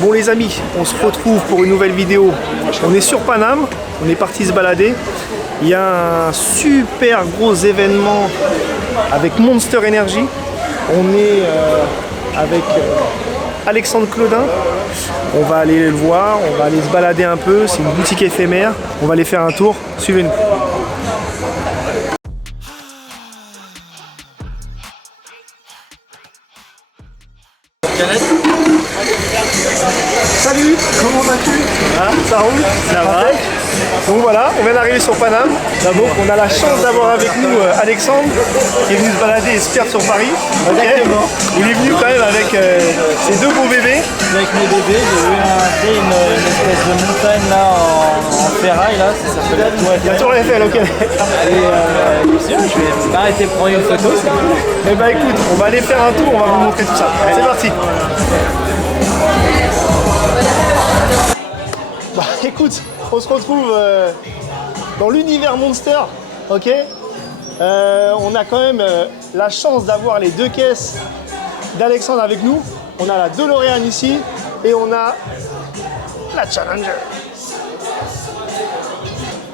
Bon les amis, on se retrouve pour une nouvelle vidéo. On est sur Paname, on est parti se balader. Il y a un super gros événement avec Monster Energy. On est avec Alexandre Claudin. On va aller le voir, on va aller se balader un peu. C'est une boutique éphémère. On va aller faire un tour. Suivez-nous. Salut, comment vas-tu? Ça roule? Ça va. Donc voilà, on vient d'arriver sur Paname. Donc on a la chance d'avoir avec nous Alexandre qui est venu se balader et se perdre sur Paris. Exactement. Il est venu quand même avec ses deux beaux bébés. Avec mes bébés, j'ai eu une espèce de montagne là en ferraille là, ça s'appelle la Tour Eiffel. La Tour Eiffel, ok. Et je vais m'arrêter pour prendre une photo. Et bah écoute, on va aller faire un tour, on va vous montrer tout ça. C'est parti. Bah écoute, on se retrouve dans l'univers Monster, ok. On a quand même la chance d'avoir les deux caisses d'Alexandre avec nous. On a la DeLorean ici et on a la Challenger.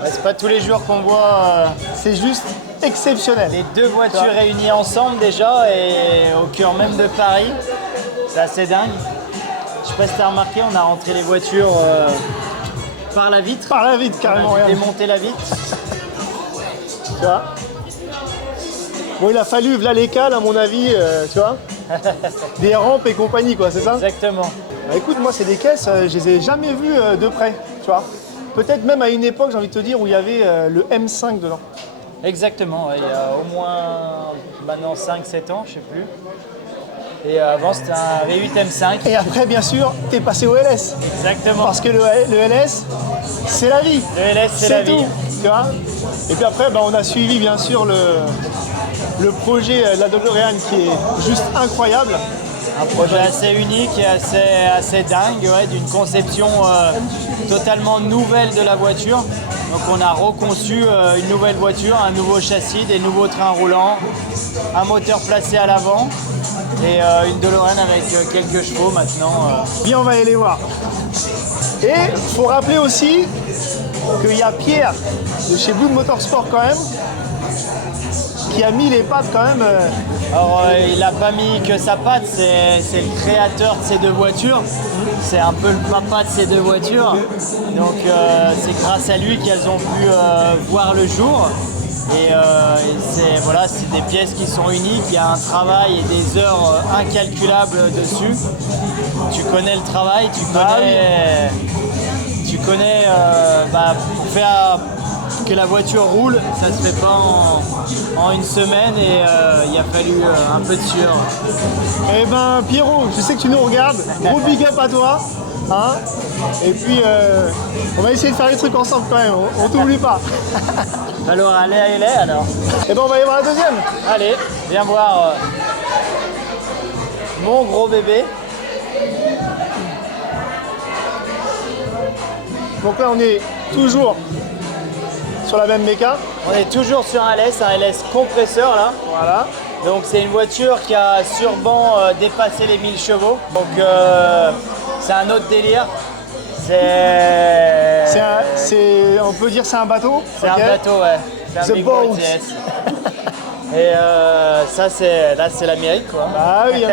Ouais, c'est pas tous les jours qu'on voit C'est juste exceptionnel. les deux voitures réunies ensemble déjà et au cœur même de Paris. C'est assez dingue. Je sais pas si t'as remarqué, on a rentré les voitures par la vitre. Par la vitre carrément, On a regarde. démonté la vitre. Tu vois. Bon, il a fallu, là les cales à mon avis, tu vois, des rampes et compagnie quoi, c'est ça? Exactement. Bah, écoute, moi c'est des caisses, je les ai jamais vues de près, tu vois. Peut-être même à une époque, j'ai envie de te dire, où il y avait le M5 dedans. Exactement, ouais, il y a au moins maintenant 5-7 ans, je sais plus. Et avant c'était un V8 M5. Et après, bien sûr, t'es passé au LS. Exactement. Parce que le LS, c'est la vie. Le LS c'est la vie. tout, tu vois. Et puis après, bah, on a suivi bien sûr le projet de la DeLorean qui est juste incroyable. Un projet assez unique et assez dingue, ouais, d'une conception totalement nouvelle de la voiture. Donc on a reconçu une nouvelle voiture, un nouveau châssis, des nouveaux trains roulants, un moteur placé à l'avant et une DeLorean avec quelques chevaux maintenant. Bien, on va aller les voir. Et il faut rappeler aussi qu'il y a Pierre de chez Blue Motorsport quand même, qui a mis les pattes quand même. Alors il n'a pas mis que sa patte, c'est le créateur de ces deux voitures. C'est un peu le papa de ces deux voitures. Donc c'est grâce à lui qu'elles ont pu voir le jour. Et c'est des pièces qui sont uniques, il y a un travail et des heures incalculables dessus. Tu connais le travail, tu connais pour faire que la voiture roule, ça se fait pas en une semaine et il a fallu un peu de sueur. Eh ben Pierrot, je sais que tu nous regardes, gros big up à toi. Hein, et puis on va essayer de faire les trucs ensemble quand même, on t'oublie pas. Alors allez alors. Et ben on va aller voir la deuxième. Allez, viens voir mon gros bébé. Donc là on est toujours sur la même méca. On est toujours sur un LS compresseur là. Voilà. Donc c'est une voiture qui a sûrement dépassé les 1000 chevaux. Donc c'est un autre délire. On peut dire c'est un bateau. C'est ok. un bateau, ouais. C'est un The big boat. boat, yes. Et ça c'est l'Amérique quoi. Ah oui.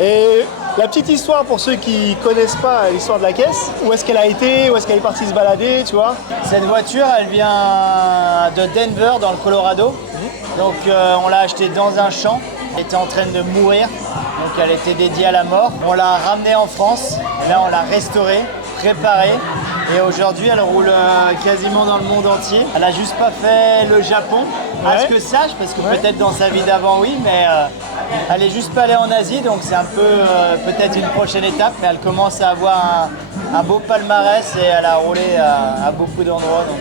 Et la petite histoire pour ceux qui connaissent pas l'histoire de la caisse, où est-ce qu'elle a été, où est-ce qu'elle est partie se balader, tu vois. Cette voiture, elle vient de Denver, dans le Colorado. Donc on l'a achetée dans un champ. Elle était en train de mourir, donc elle était dédiée à la mort. On l'a ramenée en France, et là on l'a restaurée, préparée. Et aujourd'hui, elle roule quasiment dans le monde entier. Elle a juste pas fait le Japon, à ce que je sache, parce que peut-être dans sa vie d'avant, oui, mais elle est juste pas allée en Asie, donc c'est un peu peut-être une prochaine étape. Mais elle commence à avoir un beau palmarès et elle a roulé à beaucoup d'endroits, donc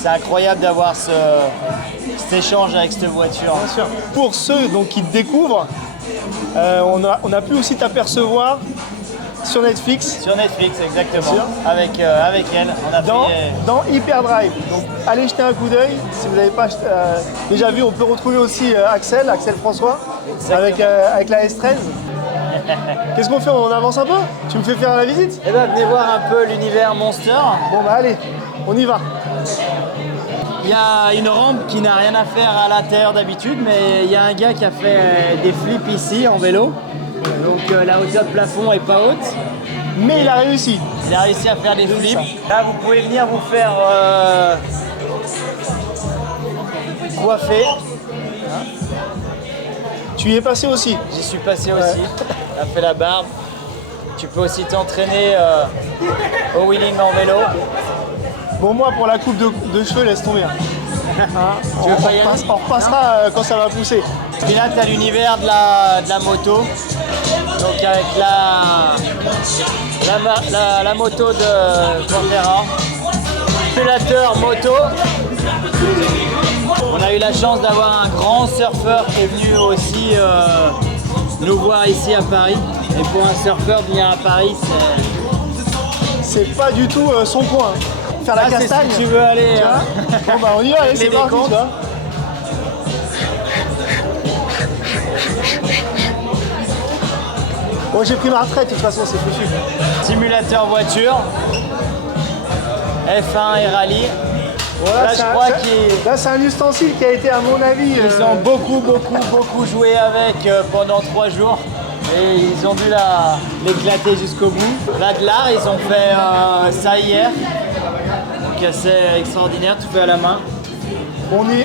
c'est incroyable d'avoir cet échange avec cette voiture. Bien sûr. Pour ceux donc, qui te découvrent, on a pu aussi t'apercevoir sur Netflix. Sur Netflix, exactement. Sûr. Avec elle, on a Dans Hyperdrive. Donc allez jeter un coup d'œil. Si vous n'avez pas déjà vu, on peut retrouver aussi Axel François avec la S13. Qu'est-ce qu'on fait? On avance un peu? Tu me fais faire la visite? Eh ben, venez voir un peu l'univers Monster. Bon bah allez, on y va. Il y a une rampe qui n'a rien à faire à l'intérieur d'habitude, mais il y a un gars qui a fait des flips ici en vélo. Donc la hauteur de plafond est pas haute. Mais il a réussi. Il a réussi à faire des flips. Là, vous pouvez venir vous faire coiffer. Tu y es passé aussi? J'y suis passé aussi. On a fait la barbe. Tu peux aussi t'entraîner au wheeling en vélo. Bon, moi pour la coupe de cheveux, laisse tomber. Hein, Tu veux pas y aller? on repassera quand ça va pousser. Puis là, tu as l'univers de la moto. Donc avec la moto de Pantera. Simulateur moto. On a eu la chance d'avoir un grand surfeur qui est venu aussi nous voir ici à Paris. Et pour un surfeur, venir à Paris, c'est pas du tout son point. Faire la castagne. Si tu veux aller. Bon bah on y va, allez, c'est parti, tu vois. Bon, j'ai pris ma retraite, de toute façon, c'est foutu. Simulateur voiture, F1 et rallye. Voilà, là, je crois qu'ils... Là, c'est un ustensile qui a été, à mon avis... Ils ont beaucoup joué avec pendant 3 jours. Et ils ont dû l'éclater jusqu'au bout. Là, de l'art, ils ont fait ça hier. Donc, c'est extraordinaire, tout fait à la main. On est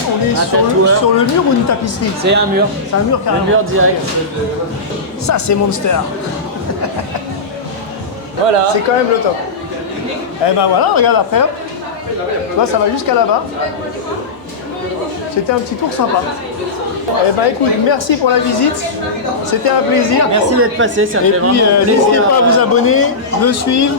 sur le mur ou une tapisserie? C'est un mur. C'est un mur carrément. Un mur direct. Ça, c'est Monster. Voilà. C'est quand même le top. Et ben voilà, regarde après. Là, ça va jusqu'à là-bas. C'était un petit tour sympa. Eh ben écoute, merci pour la visite. C'était un plaisir. Merci d'être passé, ça fait vraiment plaisir. N'hésitez pas à vous abonner, me suivre.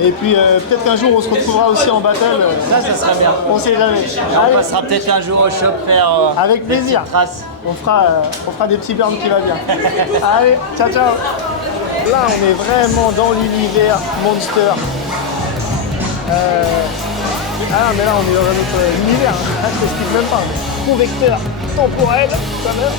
Et puis peut-être qu'un jour on se retrouvera aussi en battle. Ça serait bien. On sait jamais. On passera peut-être un jour au shop faire avec plaisir. Des traces. On fera des petits burns qui va bien. Allez, ciao ciao. Là on est vraiment dans l'univers Monster. Ah mais là on est dans un autre univers. Là je t'explique même pas. Convecteur temporel, ça meurt.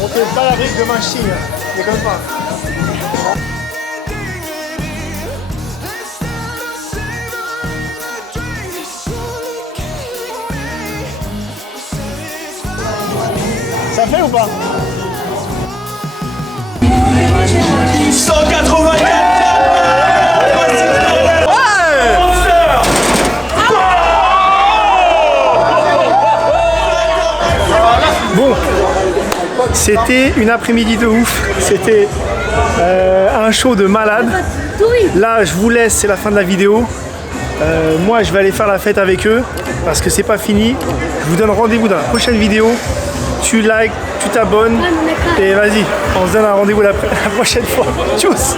On fait pas la brique de machine, mais comme pas. Ça fait ou pas? 184. Bon, c'était une après-midi de ouf. C'était un show de malade. Là, je vous laisse, c'est la fin de la vidéo. Moi, je vais aller faire la fête avec eux parce que c'est pas fini. Je vous donne rendez-vous dans la prochaine vidéo. Tu likes, tu t'abonnes et vas-y, on se donne un rendez-vous la prochaine fois. Tchuss!